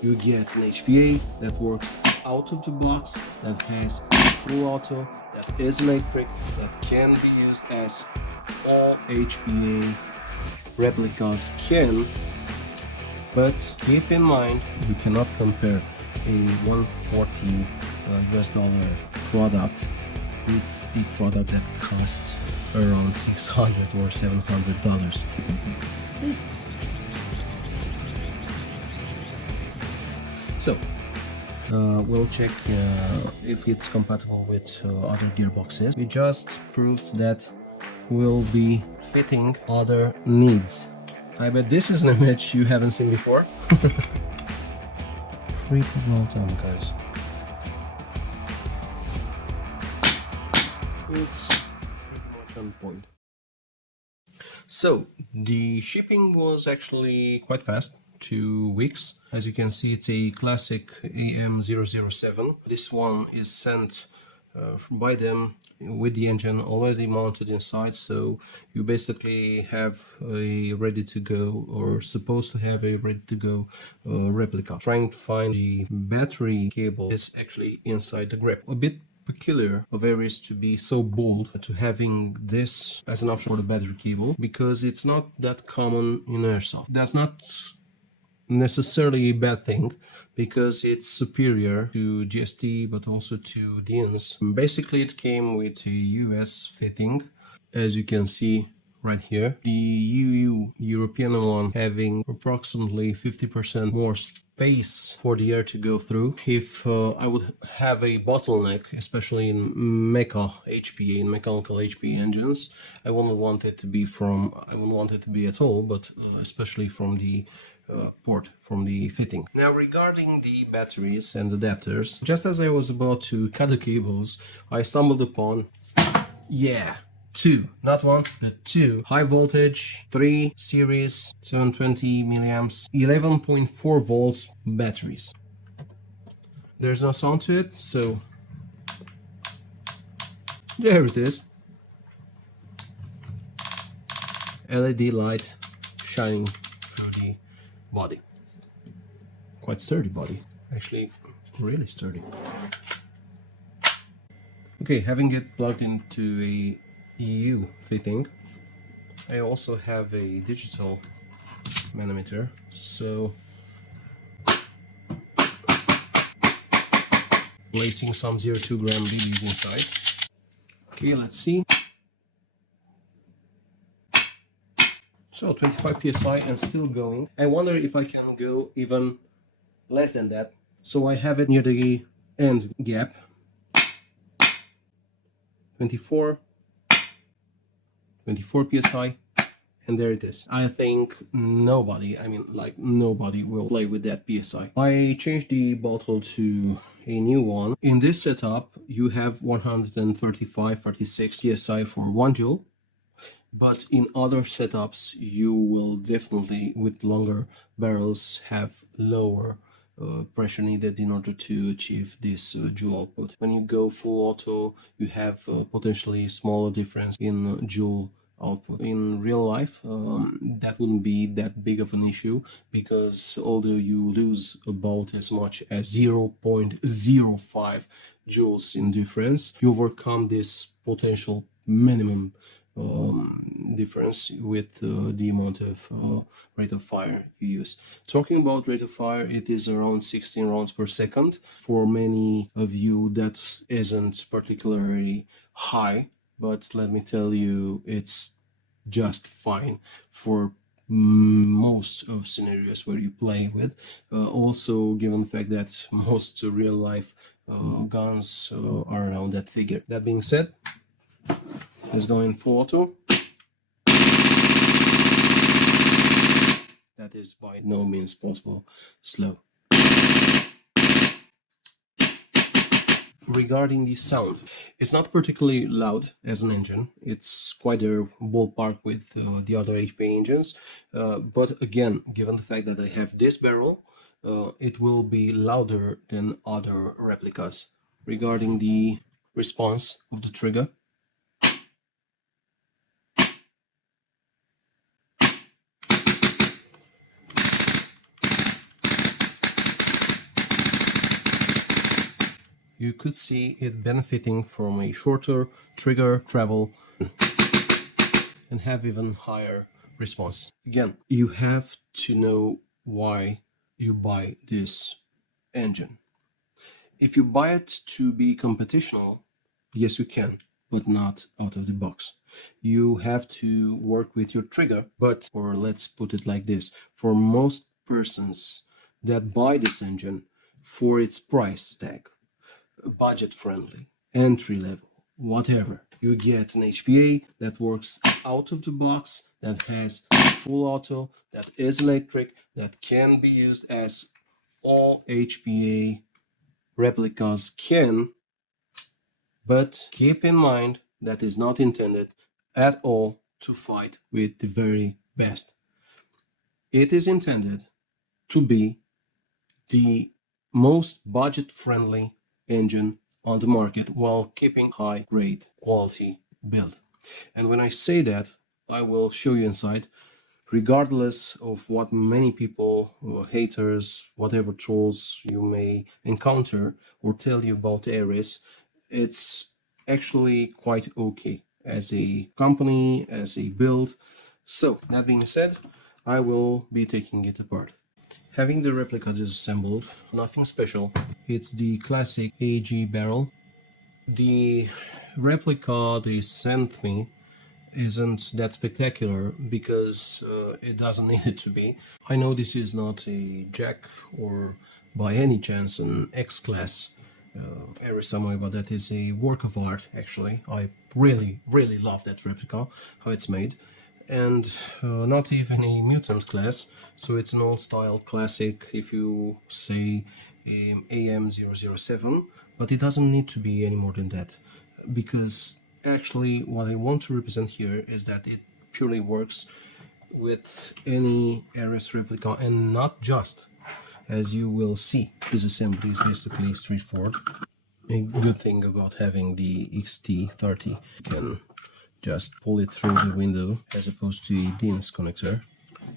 You get an HPA that works out of the box, that has full auto, that is electric, that can be used as all HPA replicas can. But keep in mind, you cannot compare a 140 US dollar product with a product that costs around $600 or $700. So we'll check if it's compatible with other gearboxes. We just proved that we'll be fitting other needs. I bet this is an image you haven't seen before. Pretty well done, guys. It's pretty much on point. So the shipping was actually quite fast, 2 weeks. As you can see, it's a classic AM007. This one is sent by them with the engine already mounted inside, so you basically have a ready to go, or supposed to have a ready to go replica. Trying to find the battery cable is actually inside the grip. A bit peculiar of ARES to be so bold to having this as an option for the battery cable, because it's not that common in airsoft. That's not necessarily a bad thing, because it's superior to GST but also to DINs. Basically it came with a US fitting, as you can see right here. The European one having approximately 50% more space for the air to go through. If I would have a bottleneck, especially in mecha HPA, in mechanical HPA engines, I wouldn't want it to be at all, but especially from the port, from the fitting. Now regarding the batteries and adapters, just as I was about to cut the cables, I stumbled upon, two, not one, but two high voltage 3 series 720 milliamps 11.4 volts batteries. There's no sound to it, so there it is. LED light shining through the body. Quite sturdy body, actually really sturdy. Okay, having it plugged into a EU fitting, I also have a digital manometer, so placing some 0.2 gram BBs inside. Okay, let's see. So 25 psi and still going. I wonder if I can go even less than that. So I have it near the end gap. 24 psi, and there it is. I think nobody will play with that psi. I changed the bottle to a new one. In this setup you have 135-36 psi for 1 joule, but in other setups you will definitely, with longer barrels, have lower pressure needed in order to achieve this joule output. When you go full auto, you have potentially smaller difference in joule output. In real life, that wouldn't be that big of an issue, because although you lose about as much as 0.05 joules in difference, you overcome this potential minimum difference with the amount of rate of fire you use. Talking about rate of fire, it is around 16 rounds per second. For many of you that isn't particularly high, but let me tell you, it's just fine for most of scenarios where you play with. Also, given the fact that most real life guns are around that figure. That being said, let's go in full auto. That is by no means possible slow. Regarding the sound, it's not particularly loud as an engine. It's quite a ballpark with the other HPA engines, but again, given the fact that I have this barrel, it will be louder than other replicas. Regarding the response of the trigger, you could see it benefiting from a shorter trigger travel and have even higher response. Again, you have to know why you buy this engine. If you buy it to be computational, yes, you can, but not out of the box. You have to work with your trigger, but, or let's put it like this, for most persons that buy this engine for its price tag, budget friendly, entry level, whatever, you get an HPA that works out of the box, that has full auto, that is electric, that can be used as all HPA replicas can, but keep in mind that is not intended at all to fight with the very best. It is intended to be the most budget-friendly engine on the market while keeping high-grade quality build. And when I say that, I will show you inside, regardless of what many people, haters, whatever trolls you may encounter or tell you about ARES, it's actually quite okay as a company, as a build. So, that being said, I will be taking it apart. Having the replica disassembled, nothing special. It's the classic AG barrel. The replica they sent me isn't that spectacular because it doesn't need it to be. I know this is not a jack or by any chance an X-class ARES Samurai, but that is a work of art actually. I really love that replica, how it's made. And not even a mutant class, so it's an old style classic if you say AM007, but it doesn't need to be any more than that, because actually what I want to represent here is that it purely works with any ARES replica and not just, as you will see, this assembly is basically straightforward. A good thing about having the XT30, you can just pull it through the window as opposed to a DINS connector.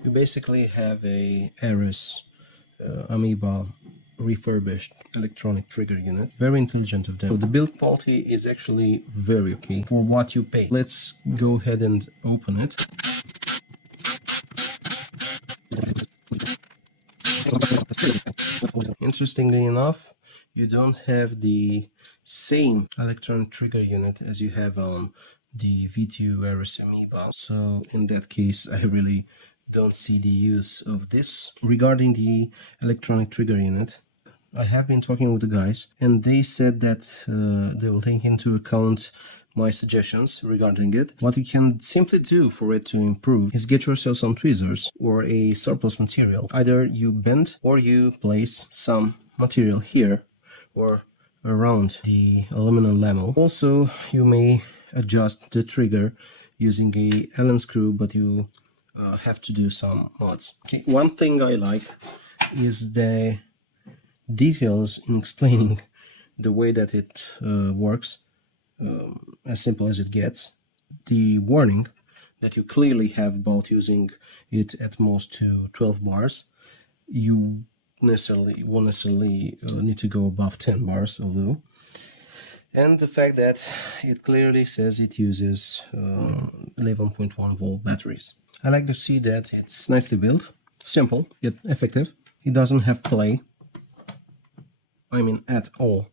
You basically have a ARES Amoeba refurbished electronic trigger unit. Very intelligent of them. So the build quality is actually very okay for what you pay. Let's go ahead and open it. Interestingly enough, you don't have the same electronic trigger unit as you have on the V2 ARES Amoeba. So in that case, I really don't see the use of this. Regarding the electronic trigger unit, I have been talking with the guys and they said that they will take into account my suggestions regarding it. What you can simply do for it to improve is get yourself some tweezers or a surplus material. Either you bend or you place some material here or around the aluminum lamel. Also, you may adjust the trigger using a Allen screw, but you have to do some mods. Okay. One thing I like is the details in explaining the way that it works, as simple as it gets. The warning that you clearly have about using it at most to 12 bars. You won't necessarily need to go above 10 bars, although. And the fact that it clearly says it uses 11.1 volt batteries. I like to see that it's nicely built, simple yet effective. It doesn't have play, I mean at all.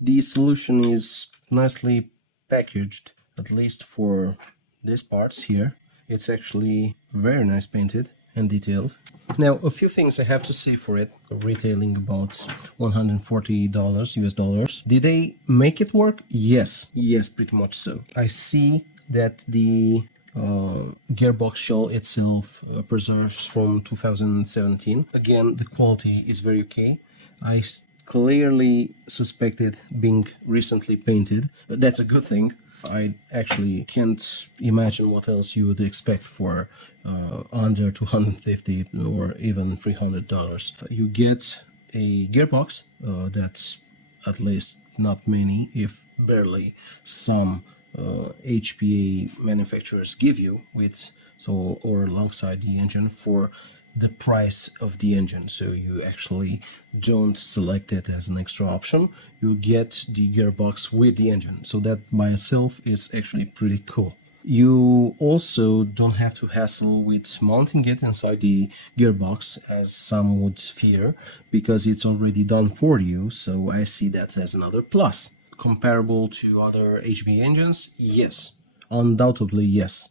The solution is nicely packaged, at least for these parts here. It's actually very nice painted and detailed. Now, a few things I have to say for it. Retailing about $140 US dollars. Did they make it work? Yes, pretty much so. I see that the gearbox shell itself preserves from 2017. Again, the quality is very okay. I clearly suspect it being recently painted. That's a good thing. I actually can't imagine what else you would expect for under $250 or even $300. You get a gearbox that's at least not many, if barely, some HPA manufacturers give you with, so or alongside the engine for the price of the engine. So you actually don't select it as an extra option. You get the gearbox with the engine. So that by itself is actually pretty cool. You also don't have to hassle with mounting it inside the gearbox as some would fear, because it's already done for you. So I see that as another plus. Comparable to other HB engines? Yes. Undoubtedly, yes.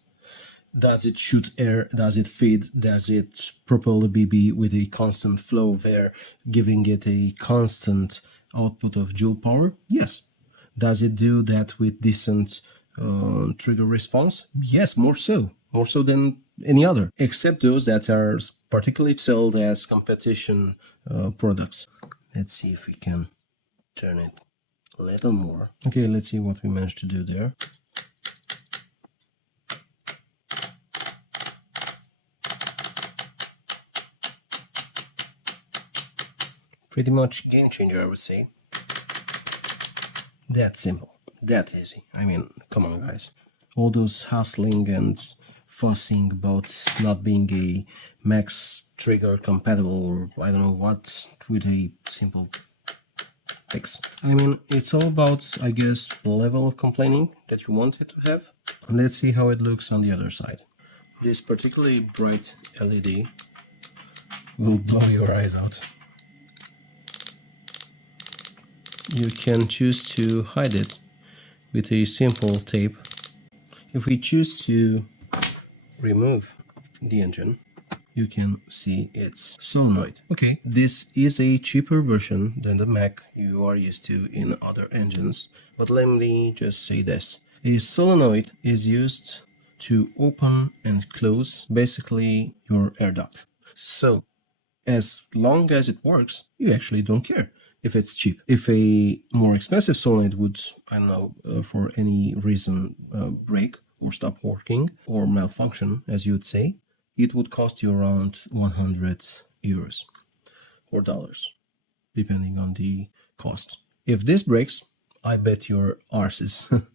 Does it shoot air? Does it feed? Does it propel the BB with a constant flow of air, giving it a constant output of joule power? Yes. Does it do that with decent trigger response? Yes, more so. More so than any other, except those that are particularly sold as competition products. Let's see if we can turn it a little more. Okay, let's see what we managed to do there. Pretty much game changer, I would say. That simple, that easy. I mean, come on, guys. All those hustling and fussing about not being a max trigger compatible or I don't know what with a simple fix. I mean, it's all about, I guess, the level of complaining that you want it to have. Let's see how it looks on the other side. This particularly bright LED will blow your eyes out. You can choose to hide it with a simple tape. If we choose to remove the engine, you can see its solenoid. Okay, this is a cheaper version than the Mac you are used to in other engines, but let me just say this. A solenoid is used to open and close basically your air duct. So as long as it works, you actually don't care if it's cheap. If a more expensive solenoid would, I don't know, for any reason break or stop working or malfunction, as you would say, it would cost you around 100 euros or dollars, depending on the cost. If this breaks, I bet your arses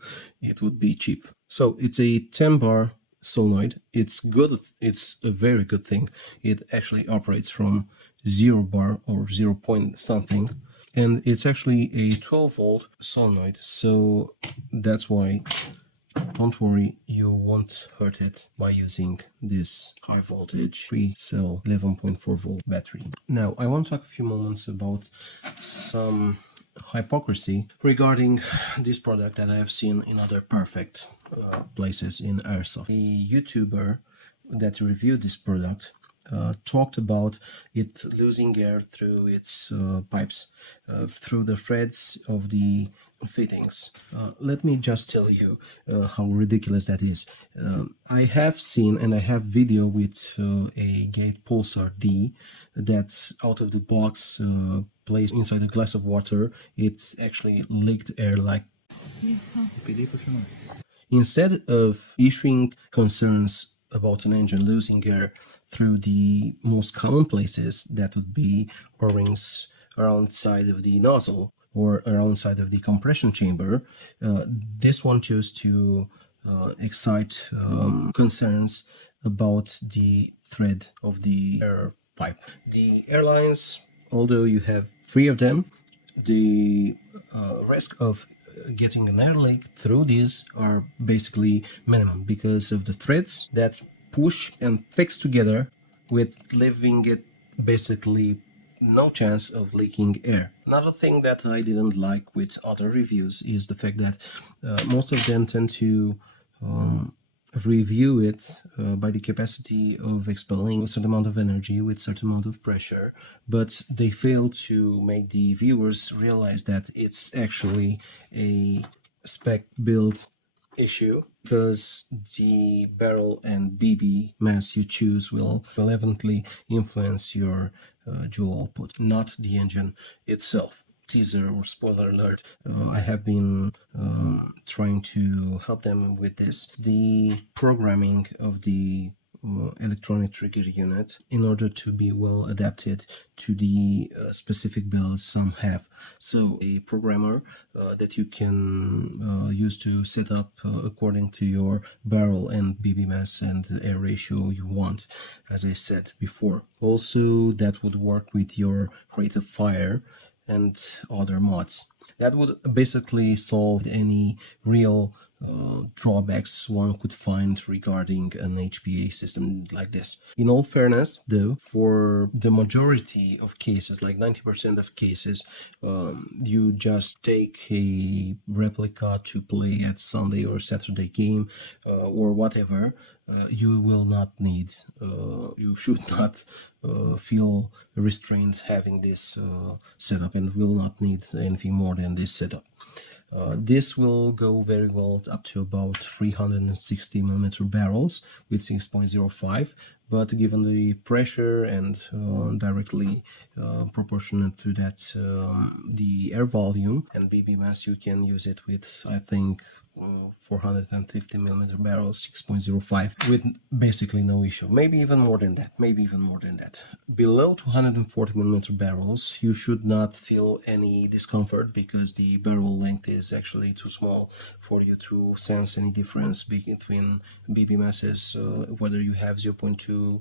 it would be cheap. So it's a 10 bar solenoid. It's good. It's a very good thing. It actually operates from 0 bar or 0 point something. And it's actually a 12 volt solenoid. So that's why, don't worry, you won't hurt it by using this high voltage 3-cell 11.4 volt battery. Now, I want to talk a few moments about some hypocrisy regarding this product that I have seen in other perfect places in airsoft. A YouTuber that reviewed this product talked about it losing air through its pipes, through the threads of the fittings. Let me just tell you how ridiculous that is. I have seen and I have video with a Gate Pulsar D that's out of the box placed inside a glass of water. It actually leaked air like. Instead of issuing concerns about an engine losing air through the most common places, that would be O-rings around side of the nozzle or around side of the compression chamber, this one chose to excite concerns about the thread of the air pipe. The airlines, although you have three of them, the risk of getting an air leak through these are basically minimum because of the threads that push and fix together, with leaving it basically no chance of leaking air. Another thing that I didn't like with other reviews is the fact that most of them tend to review it by the capacity of expelling a certain amount of energy with certain amount of pressure, but they fail to make the viewers realize that it's actually a spec build issue, because the barrel and BB mass you choose will evidently influence your joule output, not the engine itself. Teaser or spoiler alert, I have been trying to help them with this. The programming of the electronic trigger unit in order to be well adapted to the specific builds some have. So a programmer that you can use to set up according to your barrel and BB mass and air ratio you want, as I said before. Also, that would work with your rate of fire and other mods. That would basically solve any real drawbacks one could find regarding an HPA system like this. In all fairness, though, for the majority of cases, like 90% of cases, you just take a replica to play at Sunday or Saturday game or whatever. You will not need, you should not feel restrained having this setup, and will not need anything more than this setup. This will go very well up to about 360 millimeter barrels with 6.05, but given the pressure and directly proportionate to that the air volume and BB mass, you can use it with, I think, 450 millimeter barrels, 6.05, with basically no issue. Maybe even more than that. Below 240 millimeter barrels, you should not feel any discomfort because the barrel length is actually too small for you to sense any difference between BB masses, whether you have 0.2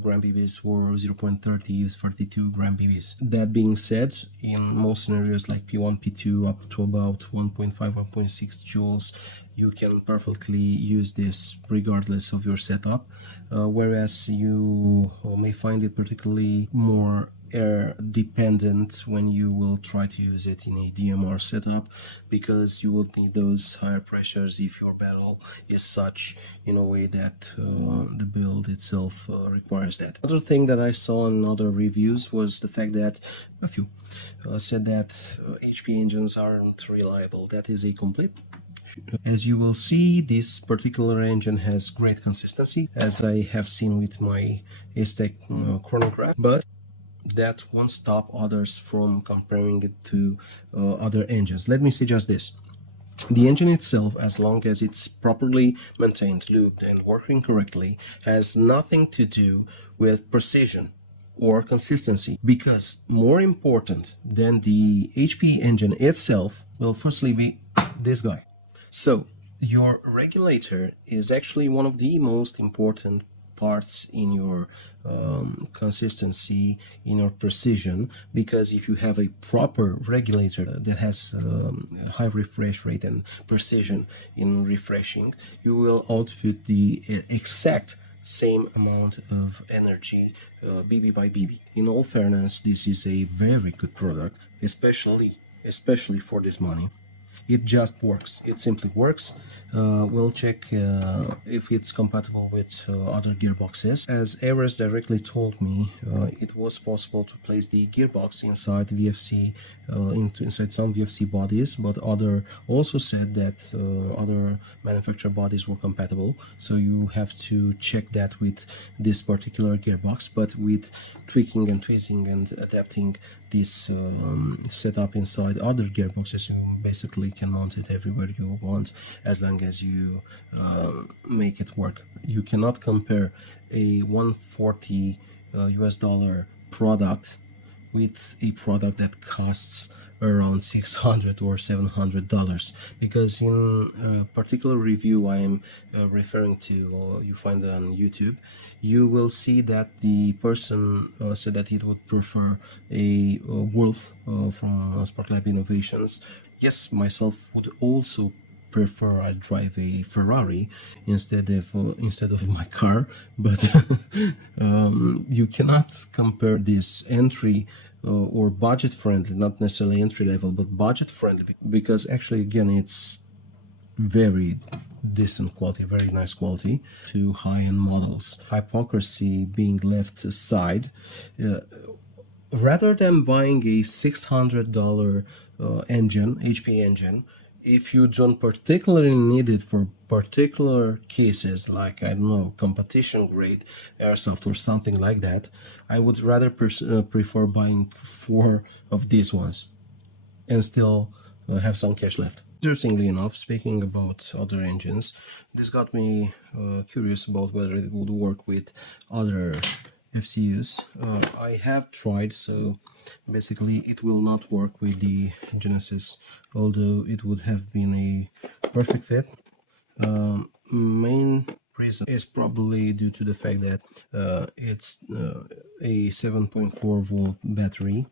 gram BBs or 0.30 32 gram BBs. That being said, in most scenarios like P1, P2 up to about 1.5, 1.6 joules, you can perfectly use this regardless of your setup, whereas you may find it particularly more air dependent when you will try to use it in a DMR setup, because you will need those higher pressures if your barrel is such in a way that the build itself requires that. Other thing that I saw in other reviews was the fact that a few said that HP engines aren't reliable. That is a complete. As you will see, this particular engine has great consistency, as I have seen with my Aztec chronograph, but that won't stop others from comparing it to other engines. Let me say just this. The engine itself, as long as it's properly maintained, lubed, and working correctly, has nothing to do with precision or consistency, because more important than the HP engine itself will firstly be this guy. So your regulator is actually one of the most important parts in your consistency, in your precision, because if you have a proper regulator that has high refresh rate and precision in refreshing, you will output the exact same amount of energy BB by BB. In all fairness, this is a very good product, especially for this money. It just works. It simply works. We'll check if it's compatible with other gearboxes. As ARES directly told me, it was possible to place the gearbox inside VFC, inside some VFC bodies, but other also said that other manufacturer bodies were compatible. So you have to check that with this particular gearbox. But with tweaking and twisting and adapting this setup inside other gearboxes, you basically can mount it everywhere you want, as long as you make it work. You cannot compare a 140 US dollar product with a product that costs around $600 or $700, because in a particular review I am referring to, or you find on YouTube, you will see that the person said that he would prefer a Wolf from Sparklab Innovations. Yes, myself would also prefer I drive a Ferrari instead of my car, but you cannot compare this entry or budget friendly, not necessarily entry level, but budget friendly, because actually again it's very decent quality, very nice quality, to high-end models. Hypocrisy being left aside, rather than buying a $600 engine, HP engine, if you don't particularly need it for particular cases, like, I don't know, competition grade airsoft or something like that, I would rather prefer buying 4 of these ones and still have some cash left. Interestingly enough, speaking about other engines, this got me curious about whether it would work with other FCUs. I have tried, so basically it will not work with the Genesis, although it would have been a perfect fit. Main reason is probably due to the fact that it's a 7.4 volt battery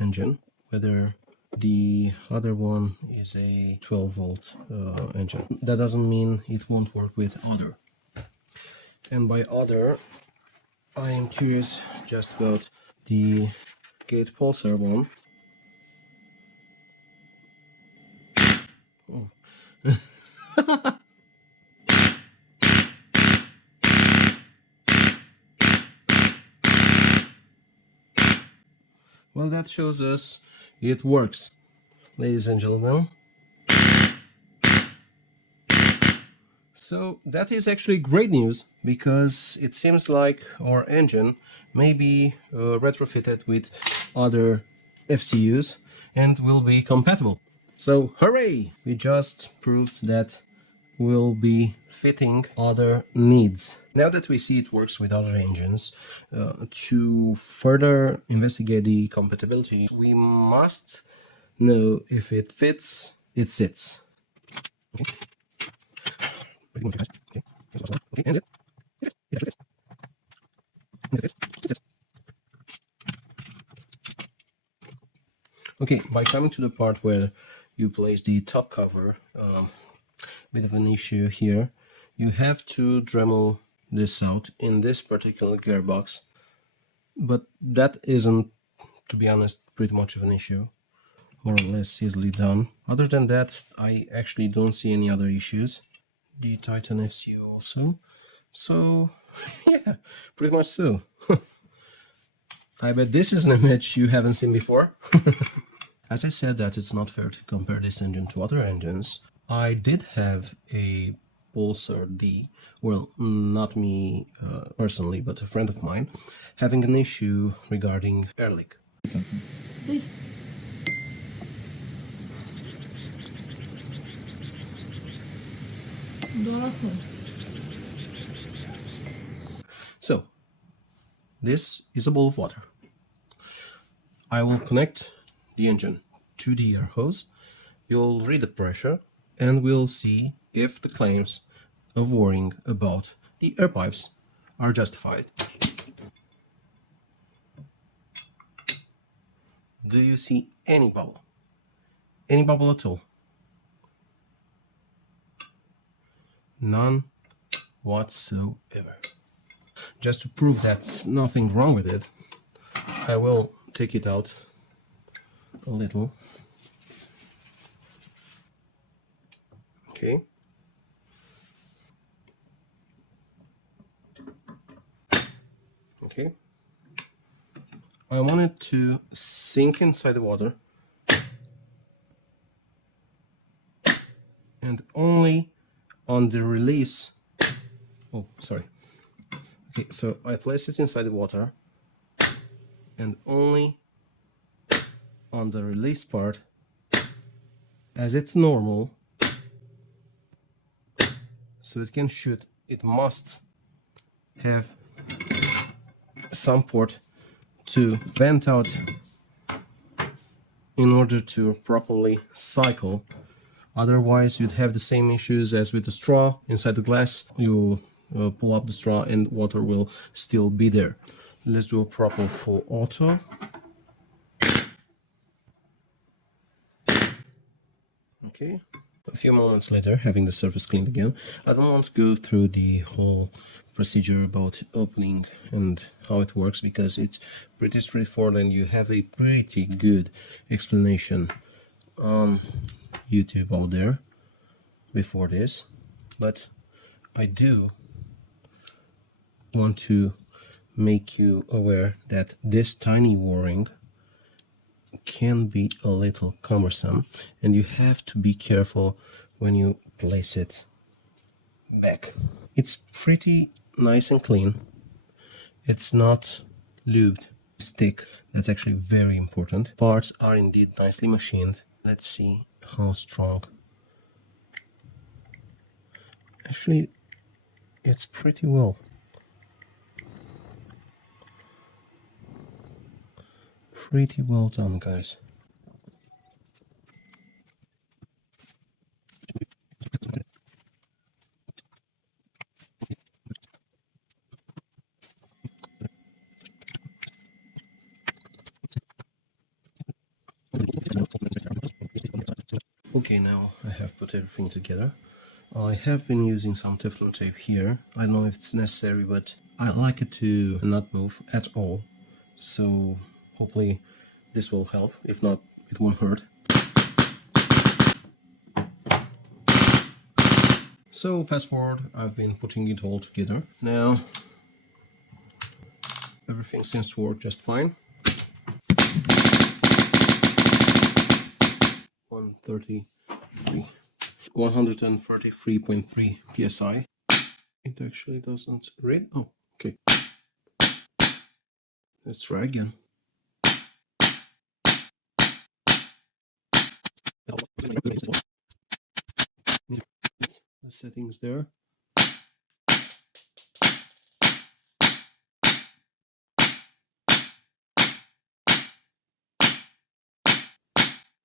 engine, whether the other one is a 12 volt engine. That doesn't mean it won't work with other. And by other, I am curious just about the gate pulsar one. Oh. Well, that shows us it works, ladies and gentlemen. So that is actually great news, because it seems like our engine may be retrofitted with other FCUs and will be compatible. So hooray! We just proved that we'll be fitting other needs. Now that we see it works with other engines, to further investigate the compatibility, we must know if it fits, it sits. Okay. Pretty much, guys. Okay. Okay, and it fits. It actually fits. And it fits. It fits. Okay, by coming to the part where you place the top cover, bit of an issue here. You have to Dremel this out in this particular gearbox, but that isn't, to be honest, pretty much of an issue. More or less easily done. Other than that, I actually don't see any other issues. The Titan FCU also. So, yeah, pretty much so. I bet this is an image you haven't seen before. As I said that it's not fair to compare this engine to other engines, I did have a Pulsar D, well, not me personally, but a friend of mine, having an issue regarding air leak. So, this is a bowl of water. I will connect the engine to the air hose. You'll read the pressure, and we'll see if the claims of worrying about the air pipes are justified. Do you see any bubble? Any bubble at all? None whatsoever. Just to prove that's nothing wrong with it, I will take it out a little. Okay. Okay. I want it to sink inside the water, and only on the release. Oh, sorry. Okay, so I place it inside the water, and only on the release part, as it's normal, so it can shoot, it must have some port to vent out in order to properly cycle. Otherwise, you'd have the same issues as with the straw inside the glass. You pull up the straw and water will still be there. Let's do a proper full auto. Okay. A few moments later, having the surface cleaned again, I don't want to go through the whole procedure about opening and how it works, because it's pretty straightforward and you have a pretty good explanation on YouTube out there before this. But I do want to make you aware that this tiny O-ring can be a little cumbersome, and you have to be careful when you place it back. It's pretty nice and clean. It's not lubed stick. That's actually very important. Parts are indeed nicely machined. Let's see how strong. Actually, it's pretty well. Pretty well done, guys. Okay, now I have put everything together. I have been using some Teflon tape here. I don't know if it's necessary, but I like it to not move at all. So hopefully this will help. If not, it won't hurt. So fast forward, I've been putting it all together. Now everything seems to work just fine. 133.3 psi. It actually doesn't read. Oh, okay. Let's try again. The settings there.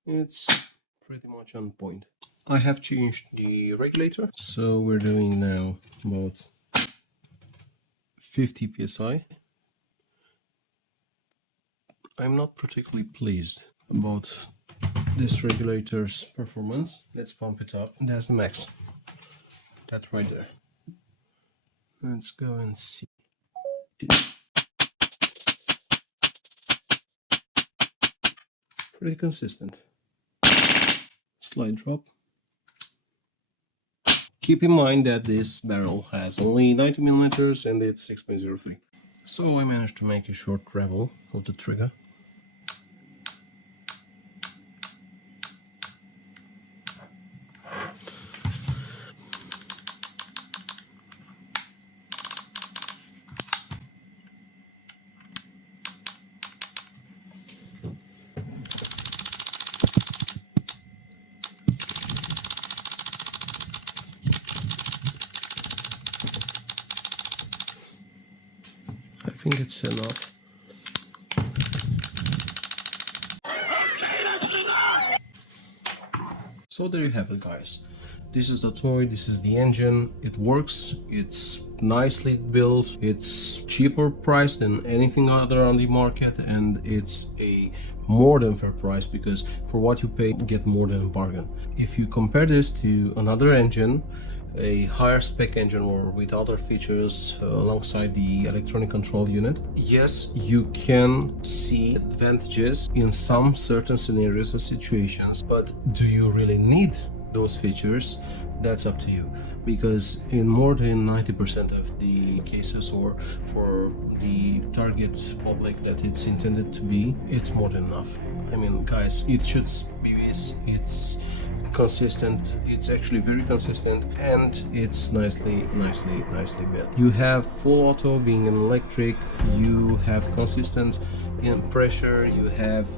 It's pretty much on point. I have changed the regulator, so we're doing now about 50 psi. I'm not particularly pleased about this regulator's performance. Let's pump it up. That's the max. That's right there. Let's go and see. Pretty consistent. Slight drop. Keep in mind that this barrel has only 90 millimeters and it's 6.03. So I managed to make a short travel of the trigger. I think it's enough. So there you have it, guys. This is the toy, this is the engine. It works, it's nicely built, it's cheaper price than anything other on the market, and it's a more than fair price because for what you pay, you get more than a bargain. If you compare this to another engine, a higher spec engine or with other features alongside the electronic control unit, yes, you can see advantages in some certain scenarios or situations, but do you really need those features? That's up to you, because in more than 90% of the cases, or for the target public that it's intended to be, it's more than enough. I mean, guys, it shoots BBs, it's consistent, it's actually very consistent, and it's nicely built. You have full auto being an electric, you have consistent in pressure, you have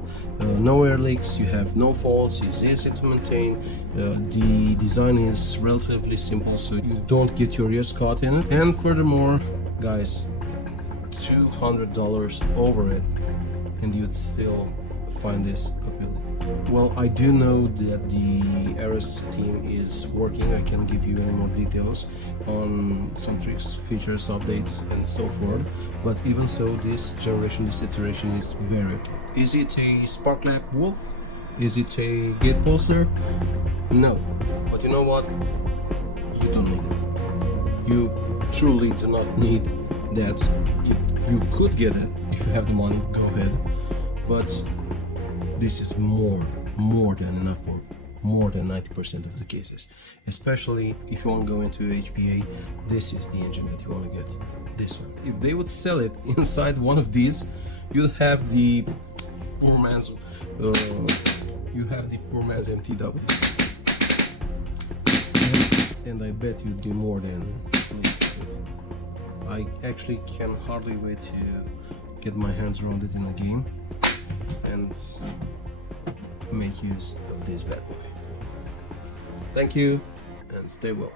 no air leaks, you have no faults, it's easy to maintain, the design is relatively simple so you don't get your ears caught in it, and furthermore, guys, $200 over it and you'd still find this appealing. Well, I do know that the ARES team is working. I can't give you any more details on some tricks, features, updates, and so forth. But even so, this generation, this iteration is very okay. Is it a Sparklap Wolf? Is it a gate poster? No. But you know what? You don't need it. You truly do not need that. You could get it if you have the money, go ahead. But this is more than enough for more than 90% of the cases. Especially if you want to go into HPA, this is the engine that you want to get. This one. If they would sell it inside one of these, you'd have the poor man's MTW. And I bet you'd be more than pleased. I actually can hardly wait to get my hands around it in a game and make use of this bad boy. Thank you and stay well.